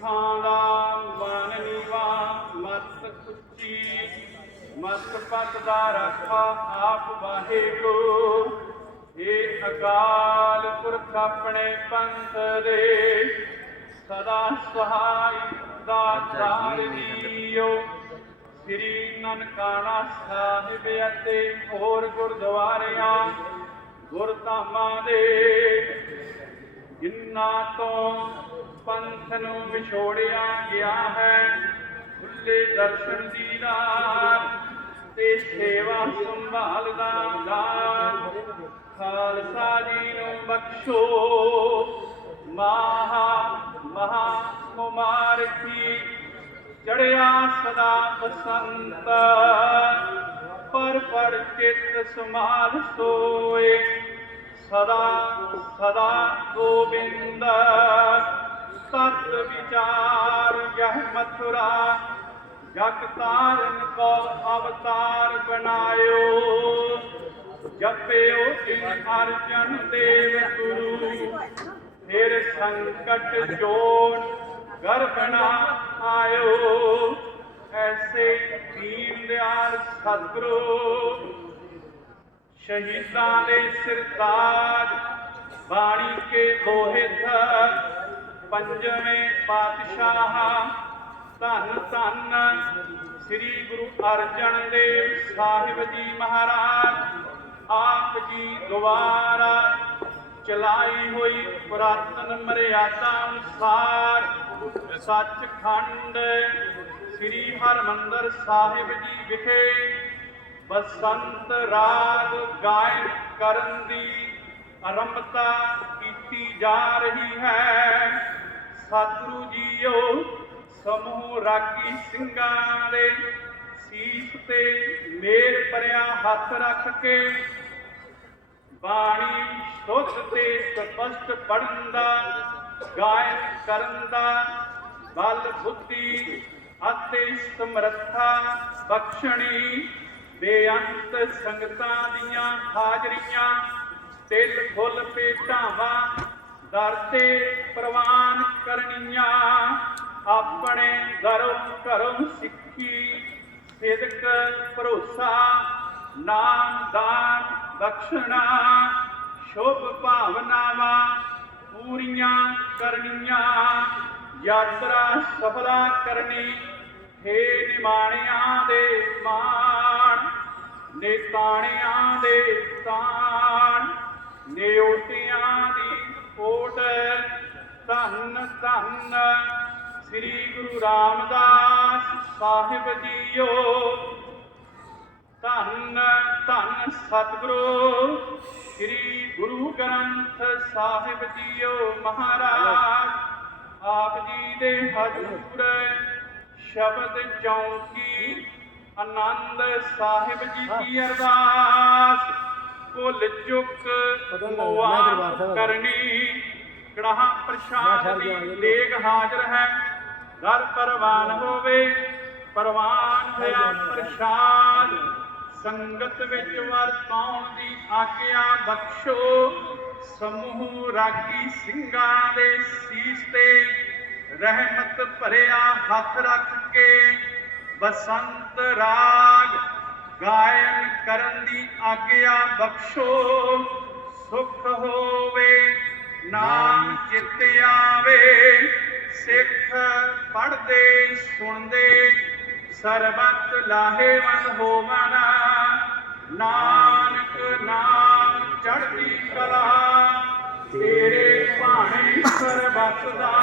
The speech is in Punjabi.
ਸਿੱਖਾਂ ਦਾ ਮਨ ਨੀਵਾ ਮਤ ਉੱਚੀ ਮਤ ਪਤ ਦਾ ਰਾਖਾ ਆਪ ਵਾਹਿਗੁਰੂ। ਏ ਅਕਾਲ ਪੁਰਖ ਆਪਣੇ ਪੰਥ ਦੇ ਸਦਾ ਸਹਾਈ ਦਾਤਾਰ ਜੀਓ ਸ੍ਰੀ ਨਨਕਾਣਾ ਸਾਹਿਬ ਅਤੇ ਹੋਰ ਗੁਰਦੁਆਰਿਆਂ ਗੁਰਧਾਮਾਂ ਦੇ ਜਿਨ੍ਹਾਂ ਤੋਂ ਪੰਥ ਨੂੰ ਵਿਛੋੜਿਆ ਗਿਆ ਹੈ। ਖੁੱਲੇ ਦਰਸ਼ਨ ਦੀਦਾਰ ਤੇ ਸੇਵਾ ਸੰਭਾਲ ਦਾ ਖਾਲਸਾ ਜੀ ਨੂੰ ਬਖਸ਼ੋ। ਮਹਾ ਮਹਾ ਕੁਮਾਰ ਕੀ ਚੜਿਆ ਸਦਾ ਬਸੰਤ। ਪਰ ਪਰ ਚਿਤ ਸਮਾਲ ਸੋਏ। ਸਦਾ ਸਦਾ ਗੋਬਿੰਦ। ਸਤ ਵਿਚਾਰ ਜਹ ਮਥੁਰਾ, ਜਗ ਤਾਰਨ ਕੋ ਅਵਤਾਰ ਬਣਾਇਓ। ਜਪਿਓ ਤਿਨ ਅਰਜਨ ਦੇਵ ਗੁਰੂ, ਫਿਰ ਸੰਕਟ ਜੋੜ ਗਰਭਣਾ ਆਇਓ। ਐਸੇ ਦੀਨ ਦਿਆਲ ਸਤਿਗੁਰੂ, ਸ਼ਹੀਦਾਂ ਦੇ ਸਿਰਤਾਜ, ਬਾਣੀ ਕੇ ਲੋਹਿਤ ਪੰਜਵੇਂ ਪਾਤਸ਼ਾਹ। ਧੰਨ ਧੰਨ ਸ੍ਰੀ ਗੁਰੂ ਅਰਜਨ ਦੇਵ ਸਾਹਿਬ ਜੀ ਮਹਾਰਾਜ, ਆਪ ਜੀ ਦੁਆਰਾ ਚਲਾਈ ਹੋਈ ਪੁਰਾਤਨ ਮਰਿਆਦਾ ਅਨੁਸਾਰ ਸੱਚਖੰਡ ਸ੍ਰੀ ਹਰਮੰਦਰ ਸਾਹਿਬ ਜੀ ਵਿਖੇ ਬਸੰਤ ਰਾਗ ਗਾਇਨ ਕਰਨ ਦੀ ਆਰੰਭਤਾ ਕੀਤੀ ਜਾ ਰਹੀ ਹੈ। ਸਤਿਗੁਰੂ ਜੀਓ, ਸਮੂਹ ਰਾਗੀ ਸਿੰਘਾਂ ਦੇ ਸੀਸ ਤੇ ਮੇਰ ਭਰਿਆ ਹੱਥ ਰੱਖ ਕੇ ਬਾਣੀ ਸੁਧ ਤੇ ਸਪਸ਼ਟ ਪੜਨ ਦਾ, ਗਾਇਨ ਕਰਨ ਦਾ, ਬਲ ਬੁੱਧੀ ਅਤੇ ਸਮਰੱਥਾ ਬਖਸ਼ਣੀ ਬੇਅੰਤ ਸੰਗਤਾਂ ਦੀਆਂ ਹਾਜ਼ਰੀਆਂ, ਤਿਲ ਫੁੱਲ ਭੇਟਾਵਾਂ ਦਰ ਪ੍ਰਵਾਨ ਕਰਨੀਆਂ, ਆਪਣੇ ਘਰੋਂ ਘਰੋਂ ਸਿੱਖੀ। ਸਿਦਕ ਭਰੋਸਾ, ਨਾਮ ਦਾਨ ਬਖਸ਼ਣਾ, ਸ਼ੁਭ ਭਾਵਨਾਵਾਂ ਪੂਰੀਆਂ ਕਰਨੀਆਂ। ਯਾਤਰਾ ਸਫਲਾ ਕਰਨੀ, ਹੇ ਨਿਮਾਣਿਆਂ ਦੇ ਮਾਣ, ਨੇਤਾਣਿਆਂ ਦੇ ਤਾਣ, ਨਿਉਟਿਆਂ ਕੋਟ ਧੰਨ ਧੰਨ ਸ੍ਰੀ ਗੁਰੂ ਰਾਮਦਾਸ ਸਾਹਿਬ ਜੀਓ। ਧੰਨ ਧੰਨ ਸਤਿਗੁਰੂ ਸ੍ਰੀ ਗੁਰੂ ਗ੍ਰੰਥ ਸਾਹਿਬ ਜੀਓ ਮਹਾਰਾਜ। ਆਪ ਜੀ ਦੇ ਹਜ਼ੂਰ ਸ਼ਬਦ ਚੌਂਕੀ ਆਨੰਦ ਸਾਹਿਬ ਜੀ ਦੀ ਅਰਦਾਸ। ਭੁੱਲ ਚੁੱਕ ਮੁਆਫ ਕਰਨੀ। ਕੜਾਹ ਪ੍ਰਸ਼ਾਦ ਦੀ ਦੇਗ ਹਾਜ਼ਰ ਹੈ। ਦਰ ਪਰਵਾਨ ਹੋਵੇ ਪਰਵਾਨ ਹੋਇਆ ਪ੍ਰਸ਼ਾਦ। ਸੰਗਤ ਵਿੱਚ ਵਰਤਾਉਣ ਦੀ ਆਗਿਆ ਬਖਸ਼ੋ। ਸਮੂਹ ਰਾਗੀ ਸਿੰਘਾਂ ਦੇ ਸੀਸ ਤੇ ਰਹਿਮਤ ਭਰਿਆ ਹੱਥ ਰੱਖ ਕੇ। ਬਸੰਤ ਰਾਗ ਗਾਇਨ ਕਰਨ ਦੀ ਆਗਿਆ ਬਖਸ਼ੋ, ਸੁਖ ਹੋਵੇ, ਨਾਮ ਚਿੱਤ ਆਵੇ, ਸਿੱਖ ਪੜਦੇ ਸੁਣਦੇ, ਸਰਬਤ ਲਾਹੇਵਨ ਹੋਵਨ ਨਾਨਕ ਨਾਮ ਚੜ੍ਹਦੀ ਕਲਾ, ਤੇਰੇ ਭਾਣੇ ਸਰਬਤ ਦਾ